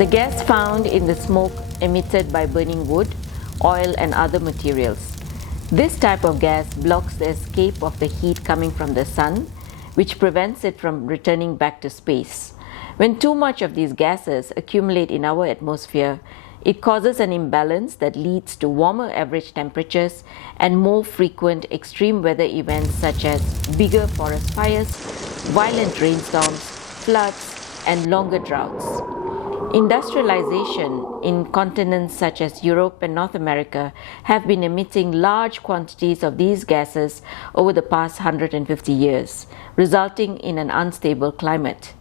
The gas found in the smoke emitted by burning wood, oil and other materials. This type of gas blocks the escape of the heat coming from the sun, which prevents it from returning back to space. When too much of these gases accumulate in our atmosphere, it causes an imbalance that leads to warmer average temperatures and more frequent extreme weather events such as bigger forest fires, violent rainstorms, floods, and longer droughts. Industrialization in continents such as Europe and North America have been emitting large quantities of these gases over the past 150 years, resulting in an unstable climate.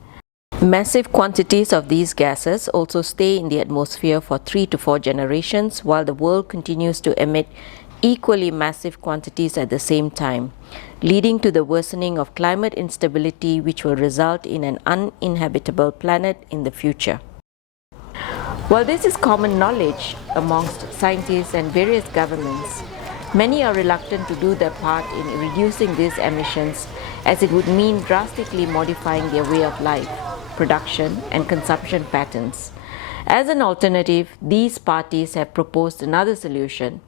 Massive quantities of these gases also stay in the atmosphere for 3 to 4 generations, while the world continues to emit equally massive quantities at the same time, leading to the worsening of climate instability, which will result in an uninhabitable planet in the future. While this is common knowledge amongst scientists and various governments, many are reluctant to do their part in reducing these emissions, as it would mean drastically modifying their way of life, production and consumption patterns. As an alternative, these parties have proposed another solution: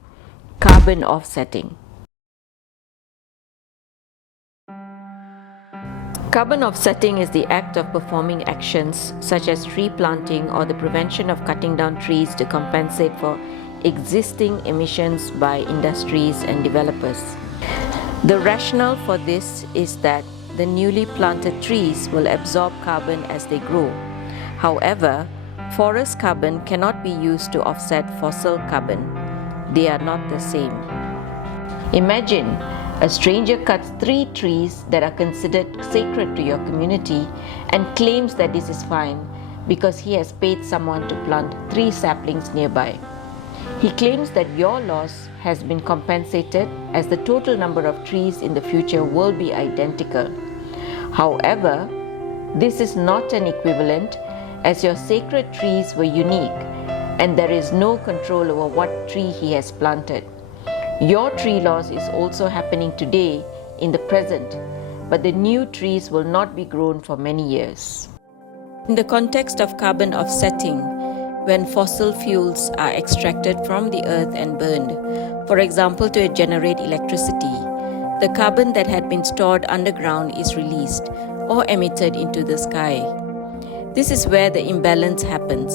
carbon offsetting. Carbon offsetting is the act of performing actions such as tree planting or the prevention of cutting down trees to compensate for existing emissions by industries and developers. The rationale for this is that the newly planted trees will absorb carbon as they grow. However, forest carbon cannot be used to offset fossil carbon. They are not the same. Imagine a stranger cuts 3 trees that are considered sacred to your community and claims that this is fine because he has paid someone to plant 3 saplings nearby. He claims that your loss has been compensated as the total number of trees in the future will be identical. However, this is not an equivalent, as your sacred trees were unique and there is no control over what tree he has planted. Your tree loss is also happening today in the present, but the new trees will not be grown for many years. In the context of carbon offsetting, when fossil fuels are extracted from the earth and burned, for example to generate electricity, the carbon that had been stored underground is released or emitted into the sky. This is where the imbalance happens.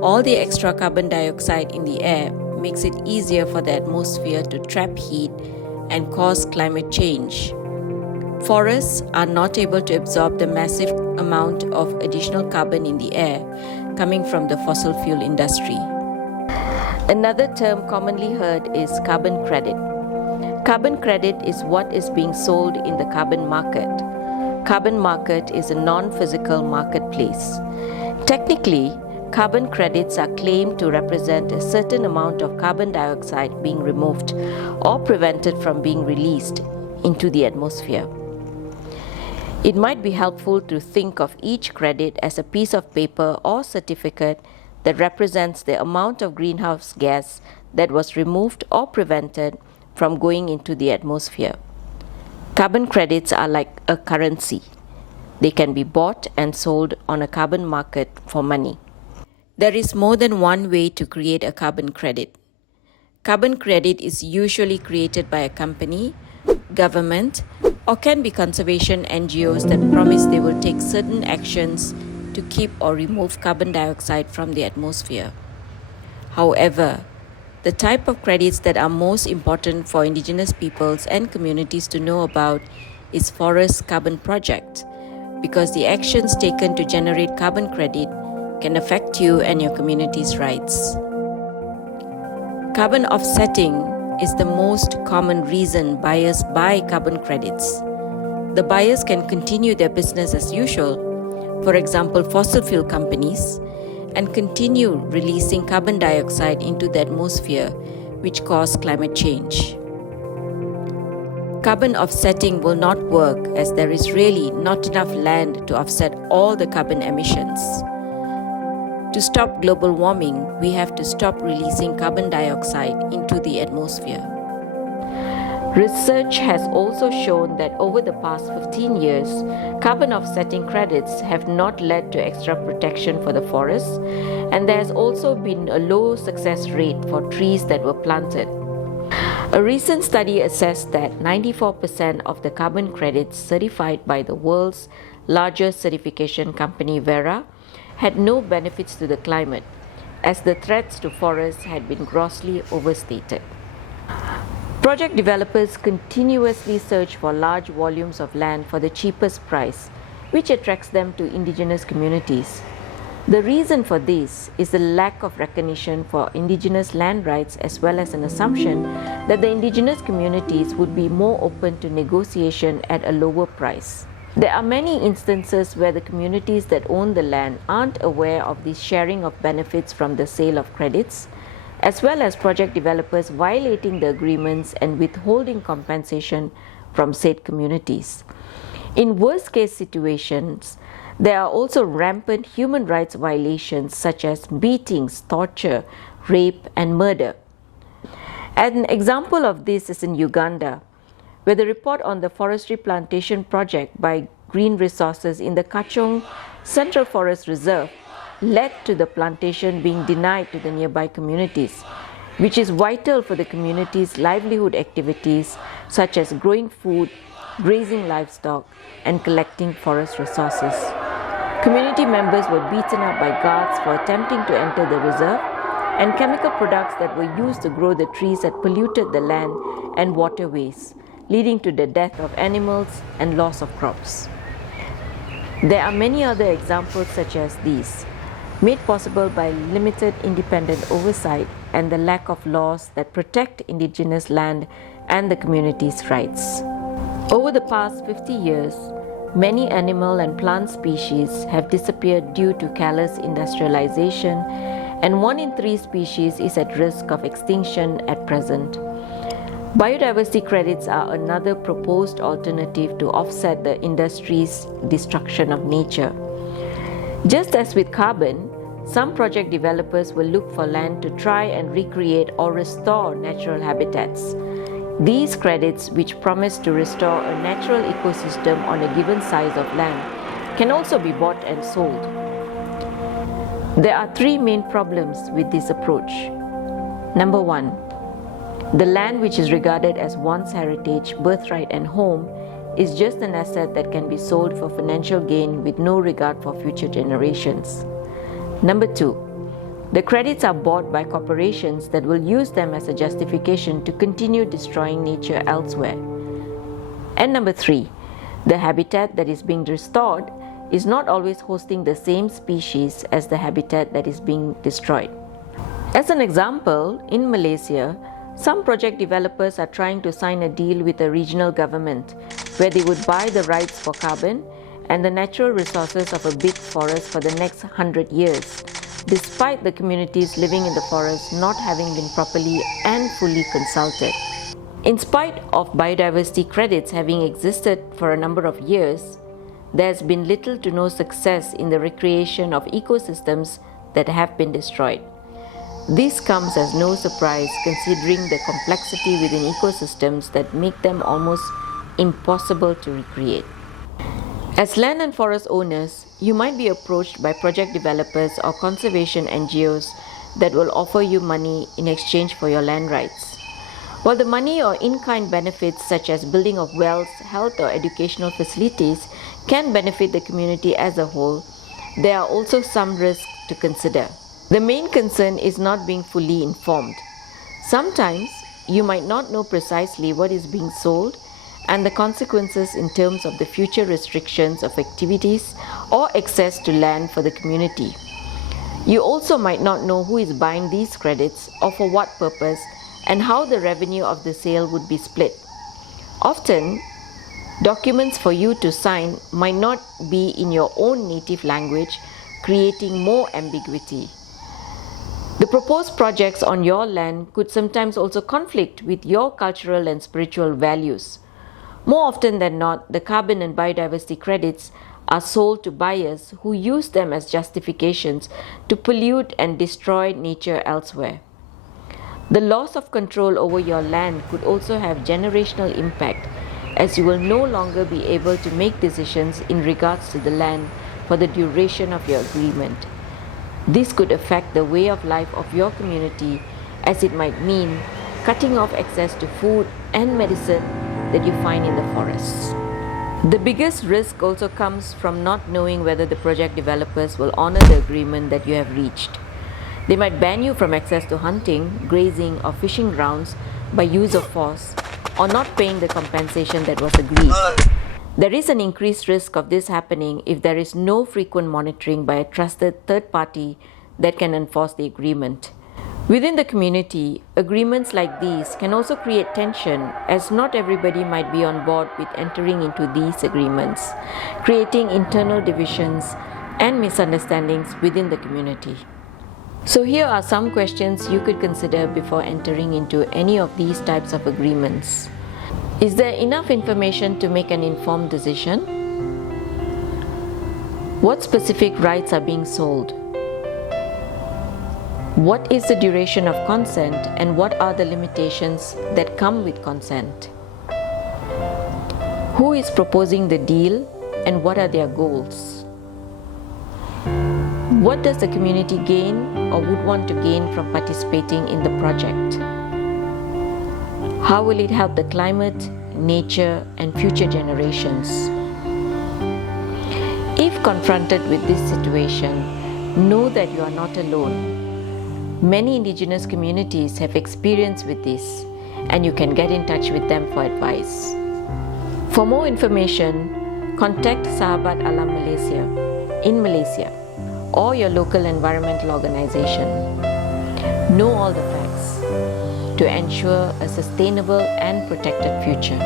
All the extra carbon dioxide in the air makes it easier for the atmosphere to trap heat and cause climate change. Forests are not able to absorb the massive amount of additional carbon in the air coming from the fossil fuel industry. Another term commonly heard is carbon credit. Carbon credit is what is being sold in the carbon market. Carbon market is a non-physical marketplace. Technically, carbon credits are claimed to represent a certain amount of carbon dioxide being removed or prevented from being released into the atmosphere. It might be helpful to think of each credit as a piece of paper or certificate that represents the amount of greenhouse gas that was removed or prevented from going into the atmosphere. Carbon credits are like a currency. They can be bought and sold on a carbon market for money. There is more than one way to create a carbon credit. Carbon credit is usually created by a company, government, or can be conservation NGOs that promise they will take certain actions to keep or remove carbon dioxide from the atmosphere. However, the type of credits that are most important for indigenous peoples and communities to know about is Forest Carbon Project, because the actions taken to generate carbon credit can affect you and your community's rights. Carbon offsetting is the most common reason buyers buy carbon credits. The buyers can continue their business as usual, for example, fossil fuel companies, and continue releasing carbon dioxide into the atmosphere, which cause climate change. Carbon offsetting will not work as there is really not enough land to offset all the carbon emissions. To stop global warming, we have to stop releasing carbon dioxide into the atmosphere. Research has also shown that over the past 15 years, carbon offsetting credits have not led to extra protection for the forests, and there has also been a low success rate for trees that were planted. A recent study assessed that 94% of the carbon credits certified by the world's largest certification company, Verra, had no benefits to the climate, as the threats to forests had been grossly overstated. Project developers continuously search for large volumes of land for the cheapest price, which attracts them to indigenous communities. The reason for this is the lack of recognition for indigenous land rights, as well as an assumption that the indigenous communities would be more open to negotiation at a lower price. There are many instances where the communities that own the land aren't aware of the sharing of benefits from the sale of credits, as well as project developers violating the agreements and withholding compensation from said communities. In worst-case situations, there are also rampant human rights violations such as beatings, torture, rape, and murder. An example of this is in Uganda, where the report on the forestry plantation project by Green Resources in the Kachong Central Forest Reserve led to the plantation being denied to the nearby communities, which is vital for the community's livelihood activities such as growing food, grazing livestock, and collecting forest resources. Community members were beaten up by guards for attempting to enter the reserve, and chemical products that were used to grow the trees had polluted the land and waterways, leading to the death of animals and loss of crops. There are many other examples such as these, made possible by limited independent oversight and the lack of laws that protect indigenous land and the community's rights. Over the past 50 years, many animal and plant species have disappeared due to careless industrialization, and 1 in 3 species is at risk of extinction at present. Biodiversity credits are another proposed alternative to offset the industry's destruction of nature. Just as with carbon, some project developers will look for land to try and recreate or restore natural habitats. These credits, which promise to restore a natural ecosystem on a given size of land, can also be bought and sold. There are 3 main problems with this approach. Number 1, the land, which is regarded as one's heritage, birthright, and home, is just an asset that can be sold for financial gain with no regard for future generations. Number 2, the credits are bought by corporations that will use them as a justification to continue destroying nature elsewhere. And number 3, the habitat that is being restored is not always hosting the same species as the habitat that is being destroyed. As an example, in Malaysia, some project developers are trying to sign a deal with a regional government where they would buy the rights for carbon and the natural resources of a big forest for the next 100 years, despite the communities living in the forest not having been properly and fully consulted. In spite of biodiversity credits having existed for a number of years, there has been little to no success in the recreation of ecosystems that have been destroyed. This comes as no surprise considering the complexity within ecosystems that make them almost impossible to recreate. As land and forest owners, you might be approached by project developers or conservation NGOs that will offer you money in exchange for your land rights. While the money or in-kind benefits such as building of wells, health or educational facilities can benefit the community as a whole, there are also some risks to consider. The main concern is not being fully informed. Sometimes you might not know precisely what is being sold and the consequences in terms of the future restrictions of activities or access to land for the community. You also might not know who is buying these credits or for what purpose and how the revenue of the sale would be split. Often, documents for you to sign might not be in your own native language, creating more ambiguity. The proposed projects on your land could sometimes also conflict with your cultural and spiritual values. More often than not, the carbon and biodiversity credits are sold to buyers who use them as justifications to pollute and destroy nature elsewhere. The loss of control over your land could also have generational impact, as you will no longer be able to make decisions in regards to the land for the duration of your agreement. This could affect the way of life of your community, as it might mean cutting off access to food and medicine that you find in the forests. The biggest risk also comes from not knowing whether the project developers will honor the agreement that you have reached. They might ban you from access to hunting, grazing, or fishing grounds by use of force, or not paying the compensation that was agreed. There is an increased risk of this happening if there is no frequent monitoring by a trusted third party that can enforce the agreement. Within the community, agreements like these can also create tension, as not everybody might be on board with entering into these agreements, creating internal divisions and misunderstandings within the community. So here are some questions you could consider before entering into any of these types of agreements. Is there enough information to make an informed decision? What specific rights are being sold? What is the duration of consent, and what are the limitations that come with consent? Who is proposing the deal, and what are their goals? What does the community gain or would want to gain from participating in the project? How will it help the climate, nature, and future generations? If confronted with this situation, know that you are not alone. Many indigenous communities have experience with this, and you can get in touch with them for advice. For more information, contact Sahabat Alam Malaysia in Malaysia or your local environmental organization. Know all the facts to ensure a sustainable and protected future.